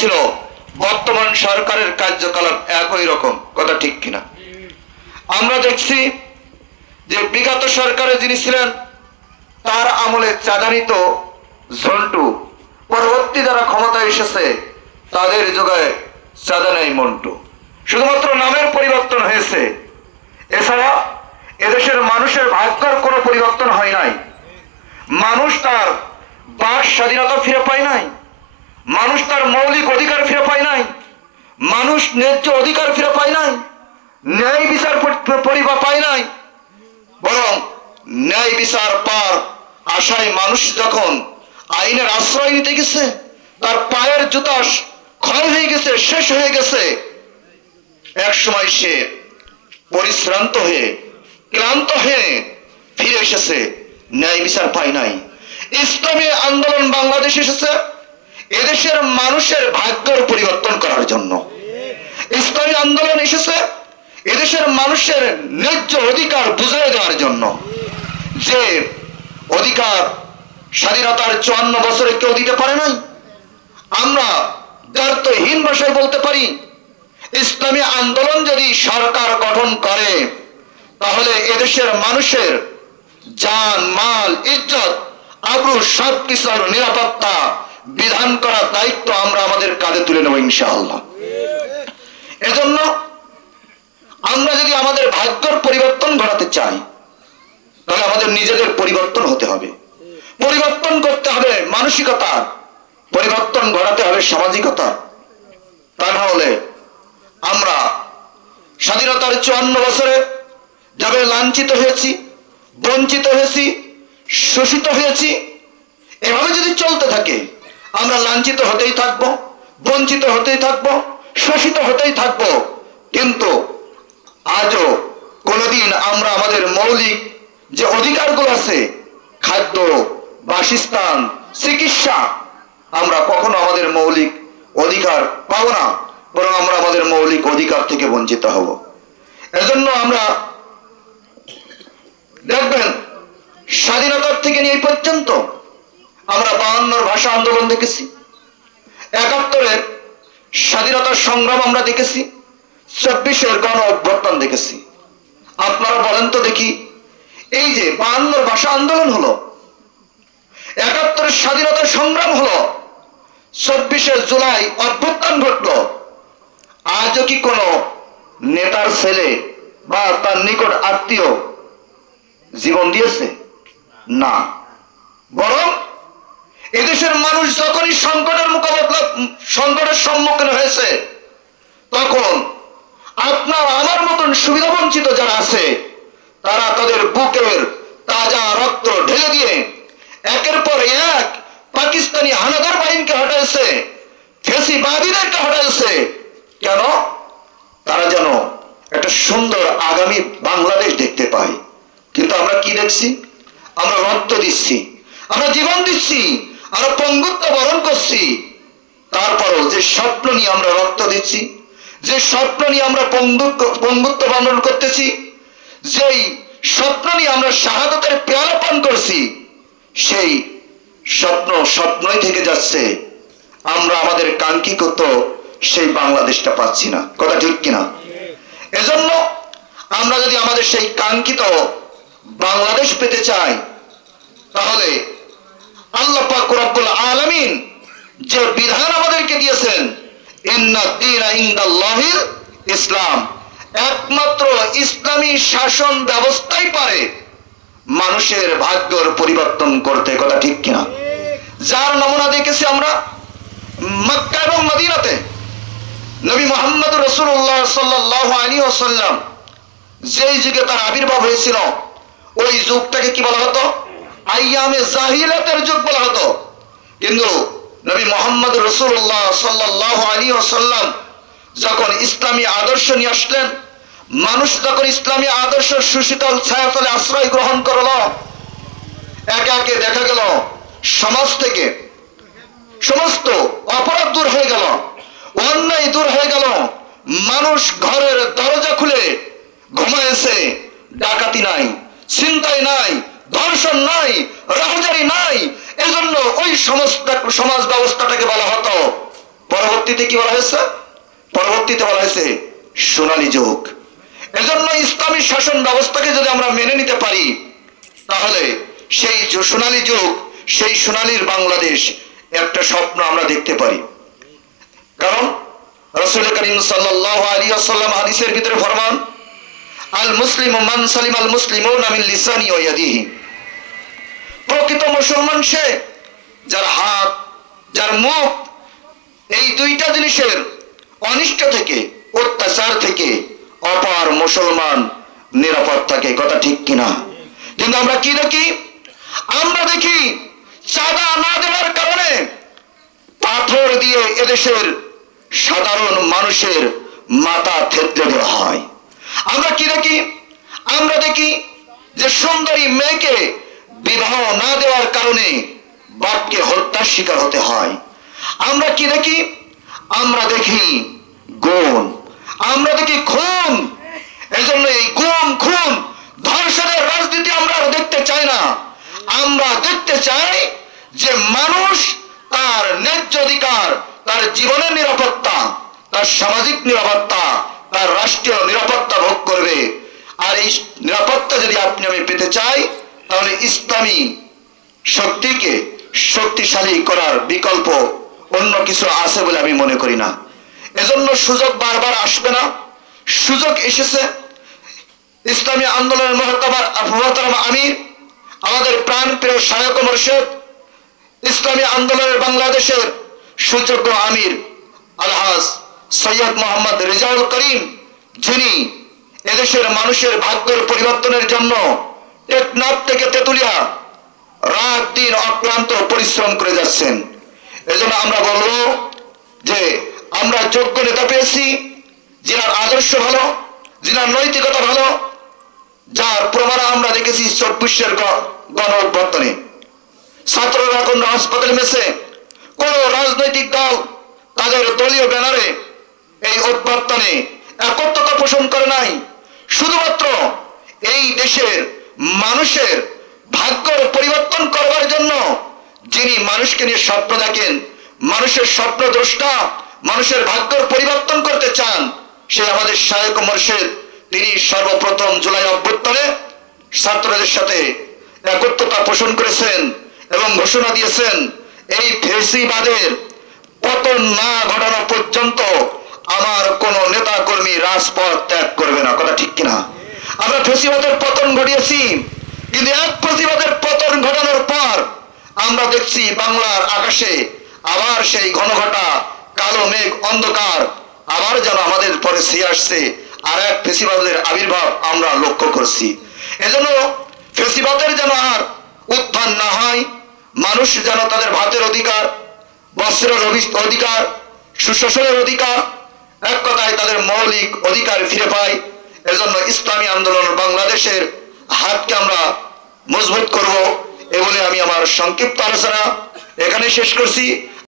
ছিল বর্তমান সরকারের কার্যকলাপ একই রকম, কথা ঠিক কিনা? আমরা দেখছি যে বিগত সরকারে যিনি ছিলেন তার আমলে চাঁদানিত ঝন্টু, পরবর্তী যারা ক্ষমতায় এসেছে তাদের যোগায় চাঁদা নেই মন্টু। শুধুমাত্র নামের পরিবর্তন হয়েছে, এছাড়া এদেশের মানুষের ভাগ্যের কোনো পরিবর্তন হয় নাই। মানুষ তার বাক স্বাধীনতা ফিরে পায় নাই, মানুষ তার মৌলিক অধিকার ফিরে পায় নাই, মানুষ ন্যায্য অধিকার ফিরে পায় নাই, ন্যায় বিচার পায় নাই। বরং ন্যায় বিচার পার আশায় মানুষ যখন আইনের আশ্রয় নিতে গেছে, তার পায়ের জুতা ক্ষয় হয়ে গেছে, শেষ হয়ে গেছে, এক সময় সে পরিশ্রান্ত হয়ে ক্লান্ত হয়ে ফিরে এসেছে, ন্যায় বিচার পায় নাই। ইসলামী আন্দোলন বাংলাদেশ এসেছে এদেশের মানুষের ভাগ্যের পরিবর্তন করার জন্য। ইসলামী আন্দোলন এসেছে এদেশের মানুষের ন্যায্য অধিকার বুঝিয়ে দেওয়ার জন্য। যে অধিকার স্বাধীনতার 54 বছরে কেউ দিতে পারে নাই, আমরা দ্ব্যর্থহীন ভাষায় বলতে পারি, ইসলামী আন্দোলন যদি সরকার গঠন করে তাহলে এদেশের মানুষের জান, মাল, ইজ্জত, আবরু সবকিছুর নিরাপত্তা বিধান করার দায়িত্ব আমরা আমাদের কাঁধে তুলে নেব ইনশাআল্লাহ। এজন্য আমরা যদি আমাদের ভাগ্যের পরিবর্তন ঘটাতে চাই তাহলে আমাদের নিজেদের পরিবর্তন হতে হবে, পরিবর্তন করতে হবে মানসিকতা, পরিবর্তন ঘটাতে হবে সামাজিকতা। তা না হলে আমরা স্বাধীনতার 54 বছরে যাবে লাঞ্ছিত হয়েছি, বঞ্চিত হয়েছি, শোষিত হয়েছি, এভাবে যদি চলতে থাকে আমরা লাঞ্ছিত হতেই থাকবো, বঞ্চিত হতেই থাকবো, শোষিত হতেই থাকবো। কিন্তু আজও কোনোদিন আমরা আমাদের মৌলিক যে অধিকারগুলো আছে, খাদ্য, বাসস্থান, চিকিৎসা, আমরা কখনো আমাদের মৌলিক অধিকার পাবো না, বরং আমরা আমাদের মৌলিক অধিকার থেকে বঞ্চিত হব। এজন্য আমরা দেখবেন স্বাধীনতার থেকে নিয়ে এই পর্যন্ত আমরা 52 ভাষা আন্দোলন দেখেছি, 71-এর স্বাধীনতার সংগ্রাম আমরা দেখেছি, 24-এর গণ অভ্যুত্থান দেখেছি। আপনারা বলেন তো দেখি, এই যে 52 ভাষা আন্দোলন হলো, 71-এর স্বাধীনতার সংগ্রাম হলো, 24শে জুলাই অভ্যুত্থান ঘটলো, আজও কি কোনো নেতার ছেলে বা তার নিকট আত্মীয় জীবন দিয়েছে? না। বরং এদেশের মানুষ যখনই সংকটের সম্মুখীন হয়েছে তখন আপনার আমার মতন সুবিধা বঞ্চিত যারা আছে তারা তাদের বুকের তাজা রক্ত ঢেলে দিয়ে একের পর এক পাকিস্তানি হানাদার বাহিনীকে হটাইছে, ফ্যাসিবাদীদেরকে হটাইছে। কেন? তারা যেন একটা সুন্দর আগামী বাংলাদেশ দেখতে পায়। কিন্তু আমরা কি দেখছি? আমরা রক্ত দিচ্ছি, আমরা জীবন দিচ্ছি, আমরা পঙ্গুত্ব বরণ করছি। তারপরও যে স্বপ্ন নিয়ে আমরা রক্ত দিচ্ছি, যে স্বপ্ন নিয়ে আমরা পঙ্গুত্ব বরণ করতেছি, যেই স্বপ্ন নিয়ে আমরা শাহাদাতের পেয়ালা পান করছি, সেই স্বপ্নই থেকে যাচ্ছে। আমরা আমাদের কাঙ্ক্ষিত সেই বাংলাদেশটা পাচ্ছি না, কথা ঠিক কিনা? এজন্য আমরা যদি আমাদের সেই কাঙ্ক্ষিত বাংলাদেশ পেতে চাই তাহলে আল্লাহ পাক রব্বুল আলামিন যে বিধান আমাদেরকে দিয়েছেন, ইন্না দীনা ইনদাল্লাহিল ইসলাম, একমাত্র ইসলামী শাসন ব্যবস্থাই পারে মানুষের ভাগ্যের পরিবর্তন করতে, কথা ঠিক কিনা? যার নমুনা দেখেছি আমরা মক্কা এবং মদিনাতে। নবী মুহাম্মদ রাসূলুল্লাহ সাল্লাল্লাহু আলাইহি ওয়াসাল্লাম যেই যুগে তার আবির্ভাব হয়েছিল ওই যুগটাকে কি বলা হতো? আইয়ামে জাহিলিয়াতের যুগ বলা হতো। কিন্তু নবী মুহাম্মদ রাসূলুল্লাহ সাল্লাল্লাহু আলাইহি ওয়াসাল্লাম যখন ইসলামী আদর্শ নিয়ে আসলেন, মানুষ যখন ইসলামী আদর্শ সুশীতল ছায়াতলে আশ্রয় গ্রহণ করলো, একে একে দেখা গেল সমাজ থেকে সমস্ত অপরাধ দূর হয়ে গেল, অন্যায় দূর হয়ে গেল। মানুষ ঘরের দরজা খুলে ঘুমায়েছে, ডাকাতি নাই, ছিনতাই নাই, ধর্ষণ নাই, রাহাজানি নাই। এজন্য ওই সমস্ত সমাজ ব্যবস্থাটাকে বলা হতো পরবর্তী পরবর্তীতে কি বলা হয়েছে? পরবর্তীতে বলা হয়েছে সোনালী যুগ। এজন্য ইসলামী শাসন ব্যবস্থাকে যদি আমরা মেনে নিতে পারি, তাহলে সেই সোনালী যুগ, সেই সোনালীর বাংলাদেশ একটা স্বপ্ন আমরা দেখতে পারি। কারণ রাসূল করিম সাল্লাল্লাহু আলাইহি ওয়াসাল্লাম হাদিসের ভিতরে ফরমান, আল মুসলিমু মান সালিম আল মুসলিমুনা মিন লিসানি ওয়া ইয়াদিহি। প্রকৃত মুসলমান সে যার হাত, যার মুখ, এই দুইটা জিনিসের অনিষ্ট থেকে, অত্যাচার থেকে অপর মুসলমান নিরাপদ থাকে। কথা ঠিক কিনা? কিন্তু আমরা কি দেখি? আমরা দেখি চাঁদা না দেওয়ার কারণে পাথর দিয়ে এদেশের সাধারণ মানুষের মাথা থেতলে দেওয়া হয়। আমরা কি দেখি? আমরা দেখি যে সুন্দরী মেয়েকে বিবাহ না দেওয়ার কারণে বাপকে হত্যার শিকার হতে হয়। আমরা কি দেখি? আমরা দেখি গুম, আমরা দেখি খুন। এই জন্য এই গুম, খুন, ধর্ষণের রাজনীতি আমরা দেখতে চাই না। আমরা দেখতে চাই যে মানুষ তার ন্যায্য অধিকার, তার জীবনের নিরাপত্তা, তার সামাজিক নিরাপত্তা, তার রাষ্ট্রীয় নিরাপত্তা ভোগ করবে। আর এই নিরাপত্তা যদি আপনি আমি পেতে চাই, তাহলে ইসলামী শক্তিকে শক্তিশালী করার বিকল্প অন্য কিছু আছে বলে আমি মনে করি না। এজন্য সুযোগ বারবার আসবে না। সুযোগ এসেছে। ইসলামী আন্দোলনের মহতারাম আমির, আমাদের প্রাণ প্রিয় শায়খ মুর্শিদ, ইসলামী আন্দোলনের বাংলাদেশের সুযোগ্য আমির আলহাজ সৈয়দ মোহাম্মদ রেজাউল করিম, যিনি এদেশের মানুষের ভাগ্যের পরিবর্তনের জন্য টেকনাফ থেকে তেতুলিয়া রাত দিন অক্লান্ত পরিশ্রম করে যাচ্ছেন। এজন্য আমরা বলবো যে আমরা যোগ্য নেতা পেয়েছি, যিনার আদর্শ ভালো, যিনার নৈতিকতা ভালো, যার প্রমাণ আমরা দেখেছি 24-এর গণ অভ্যুত্থানে। ছাত্ররা এখন হাসপাতালে মেসে, কোন রাজনৈতিক দল তাদের দলীয় ব্যানারে এই অভ্যুত্থানে একত্রতা পোষণ করে নাই। শুধুমাত্র এই দেশের মানুষের ভাগ্যের পরিবর্তন করবার জন্য যিনি মানুষকে নিয়ে স্বপ্ন দেখেন, মানুষের স্বপ্ন দ্রষ্টা, মানুষের ভাগ্যের পরিবর্তন করতে চান, সে আমাদের শায়খ মুর্শিদ। তিনি সর্বপ্রথম জুলাই অভ্যুত্থানে ছাত্রদের সাথে একত্রতা পোষণ করেছেন এবং ঘোষণা দিয়েছেন, এই ফ্যাসিবাদের পতন না ঘটানো পর্যন্ত আমার কোন নেতা কর্মী রাজপথ ত্যাগ করবে না। কথা ঠিক কিনা? আমরা ফ্যাসিবাদের পতন ঘটিয়েছি, কিন্তু এক ফ্যাসিবাদের পতন ঘটানোর পর আমরা দেখছি বাংলার আকাশে আবার সেই ঘনঘটা কালো মেঘ অন্ধকার আবার যেন আমাদের পরে ছেয়ে আসছে, আর এক ফ্যাসিবাদের আবির্ভাব আমরা লক্ষ্য করছি। এজন্য ফ্যাসিবাদের যেন আর উত্থান না হয়, মানুষ যেন তাদের ভাতের অধিকার, বস্ত্রের অধিকার, সুশাসনের অধিকার, এক কথায় তাদের মৌলিক অধিকার ফিরে পায়। এজন্য ইসলামী আন্দোলন বাংলাদেশের হাতকে আমরা মজবুত করব। এ বলে আমি আমার সংক্ষিপ্ত আলোচনা এখানে শেষ করছি।